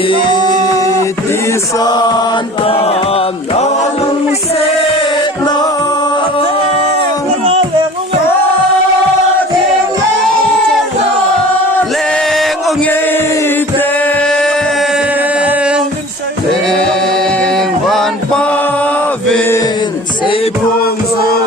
ti san tam lo lung se lo leng ông nhây te leng van pa vin se buông dâu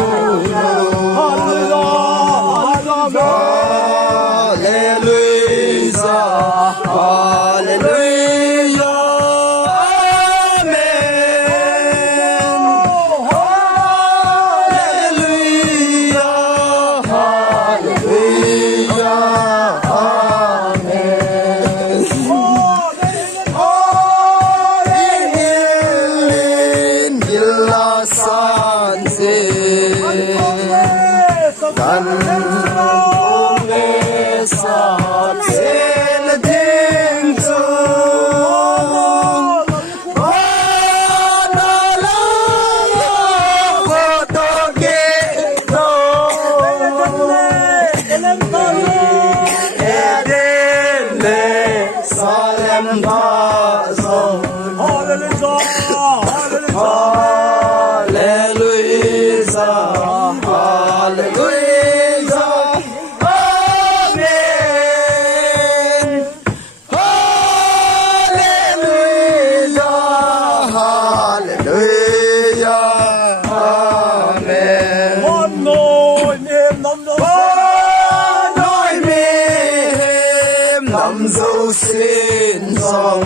xin dòng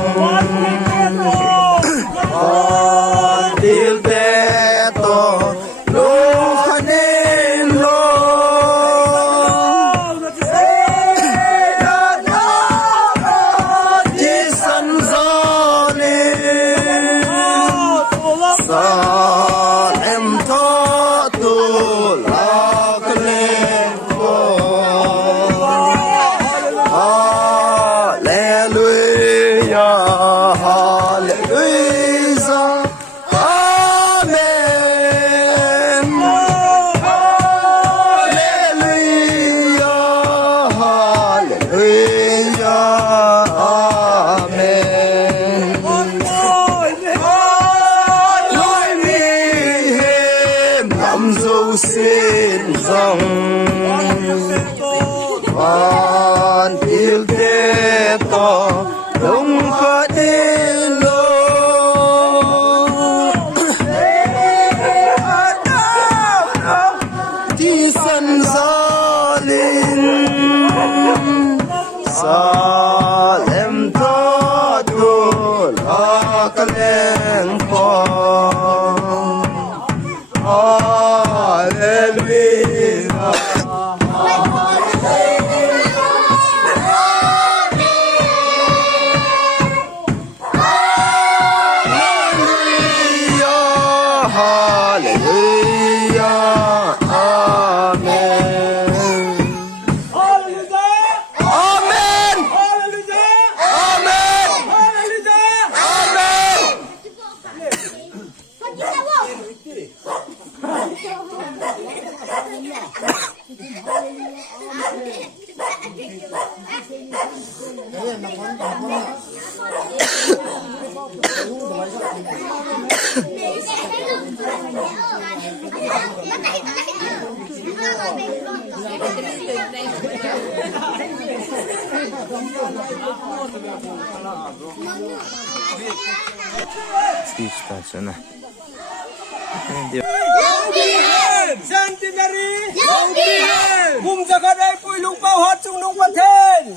điều té to lô khăn nên lô chỉ sân gió lên sao em thọ tu lao cái lên xin dòng hoàn yêu thế to đông khói đến lô thì sân gió lên sao em thọ tu lo cái lên Sana. Centenary cùng ra cái đây bùi lung bao hót chung nung bát thên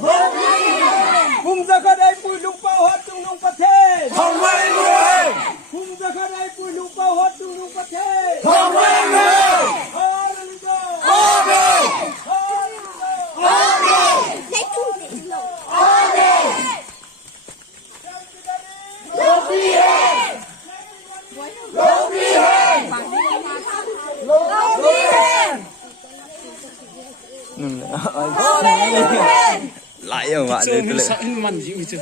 cùng ra cái đây bùi lung bao hót chung nung bát thên không ai người cùng ra cái đây bùi lung bao hót chung nung bát thên không ai người lại ở bạn đây tôi lại mặn dữ chưa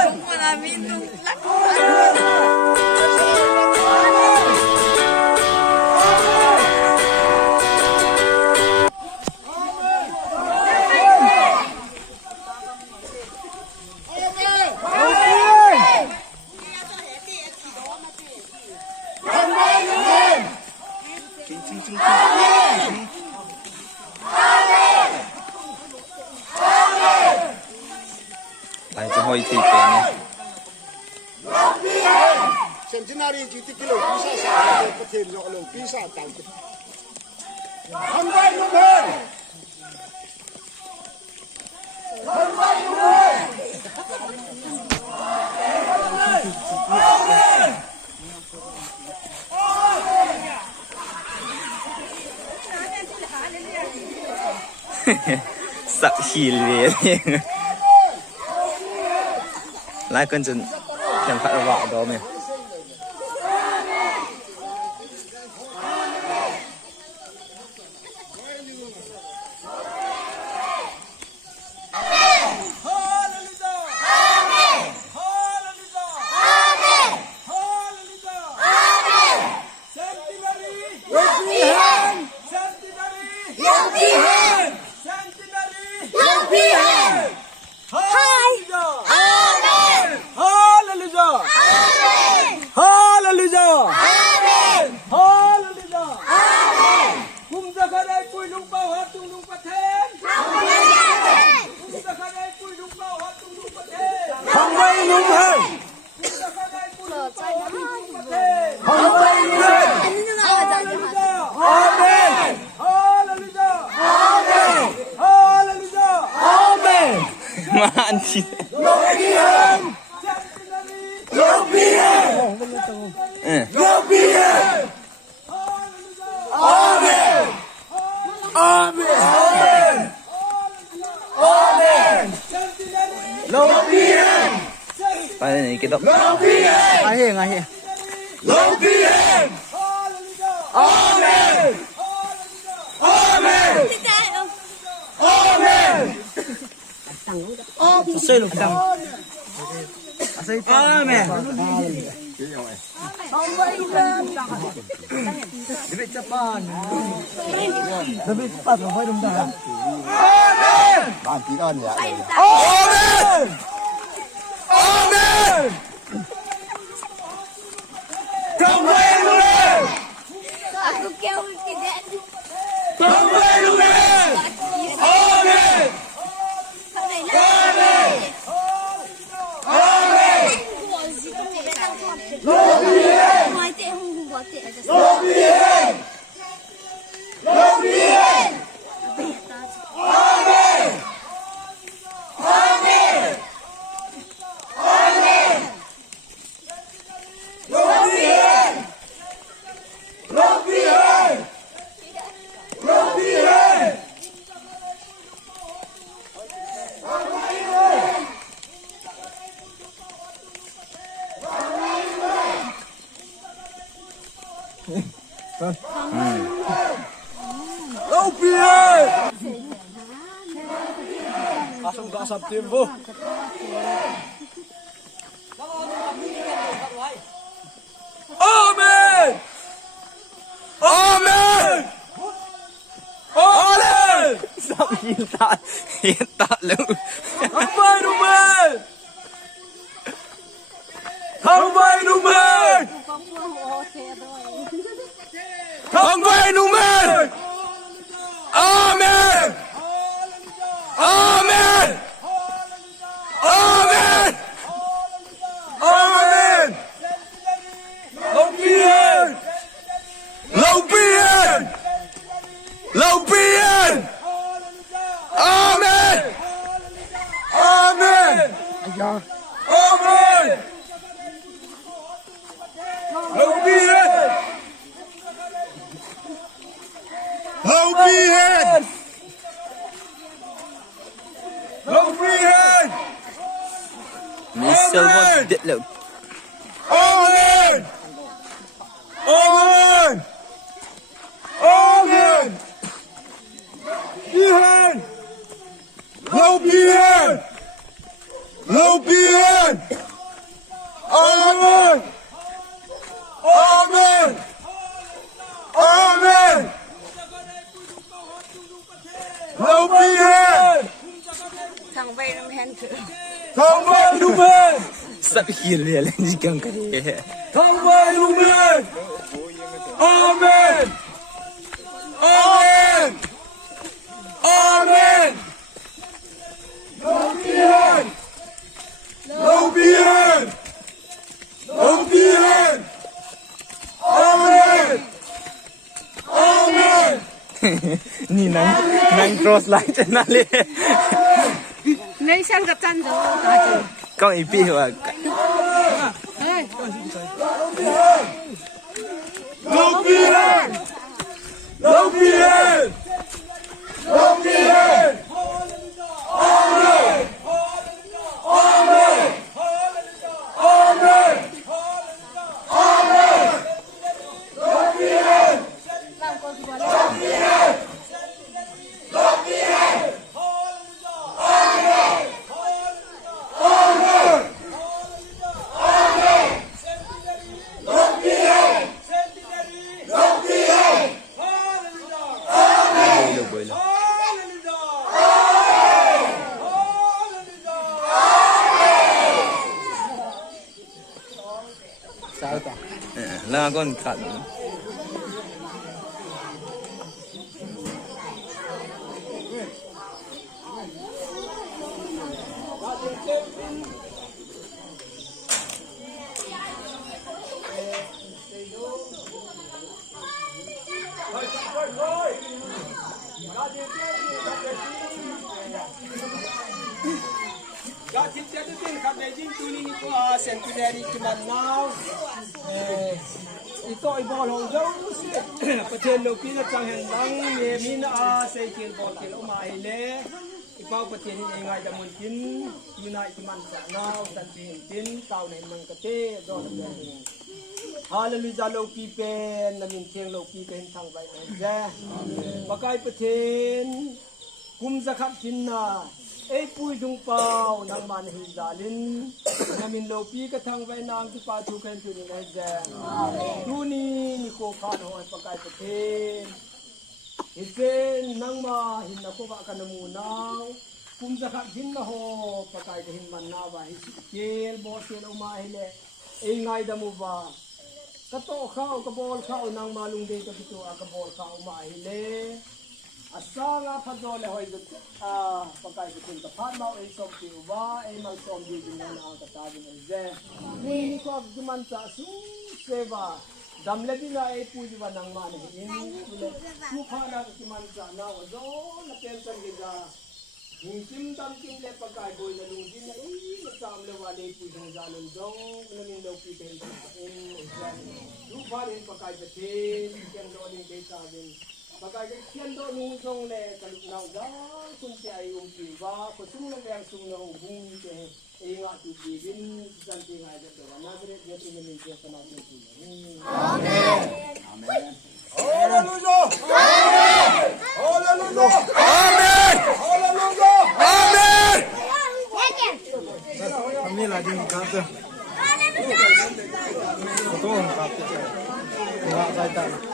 Không là mình lắc centenary chỉ tích kilo pisa sa có thể rõ luôn pisa tăng không vai luôn hơn không vai luôn hơnสักขีดเลยไล่กันจนยังพัดระบาดดอมเนี่ยมาอันที่ไปไหนกันดอกไอ้เหี้ยไงเหี้ยAsay lu kadang. Asay pa. Amen. Debit Japan. Debit Japan phải đúng không? Amen. bạn tí ơn nhỉ Amen. Amen. Không quên luôn em. Aku kêu tidak. Không quên luôn em. Amen. Langsung dasar tempo. Amen. Amen. Amen. Sắp hiện tại luôn. Không phải đúng không? Không phải đúng không? Không phải đúng không? Amen. Amen. Amen. Amen. Lâu biên. Lâu biên. Lâu biên. Amen. Amen. Amen. Lâu biên. Lâu biên. Lâu biên. Missile một điện lực. Amen. Amen. Amen. Biên. Lâu biên. Lâu biên. Amen. Amen. Amen. Lâu biên. Thằng vay nó hẹn thử. Không phải đúng không? Sắp hiện lên gì càng cái này. Không phải đúng không? Amen. Amen. Amen. Lâu biên. Lâu biên. Lâu biên. Ni nang cross line trên nó liền. Lấy sang gặp chân rồi. Con ý pi hả? Ơi. Lopihen! Lopihen! Lopihen! Amen! Amen! Amen! Amen! Lopihen! Lopihen! Lopihen! Amen! Amen! Amen! Lopihen! Lopihen! Được bơi luôn. Sao ta? Là con cạn. Gak kita tu kan kat Beijing tu ni ko centenary cuman now ito ibo long jauh tu si pathen lo pi na chang hen lang ye min a sei kin bol kin o mai le ipau pathen ni ngai da mun kin unai cuman sa now san tin tau nei mang ka te do na ni hallelujah lo pi pen na min thieng lo pi pen thang bai ja pakai pathen kum zakhat tin na ei pui dung pau nang man hi zalin namin lopi ka thang vai nang ki pa thu kan thu ni nai ja tu ni ko kha no ai pakai pathen isen nang ma hin na ko ba kan mu naw kum za kha hin na ho pakai ka hin man na ba hi kel bo se lo ma hi le ei ngai da mu ba ka to khao ka bol khao nang ma lung de ka tu a ka bol khao ma hi le asanga phadole hoi du pakai ku ta phan mau ei som ti wa ei mal som di din na ka ta din je ni ko duman cha su seva damle bi na ei pu ji wa nang ma ne in le su pha na ki man cha na wa zo na pen san ge ga hin kim tam kim le pakai boi na lung din na ei na sam le wa le pu jong ja lung zo na min lo pi ten in su pha rin pakai te ken do ni ge ta din pakai ke kian do nung song le kalu nau da kun ti ai ki wa ko sung le yang sung no bung ke e nga tu bi bin san ti ngai da wa na gre ye ti min ke sana ti amen amen hallelujah amen hallelujah amen hallelujah amen Kami lagi kata. Betul kata. Enggak kata.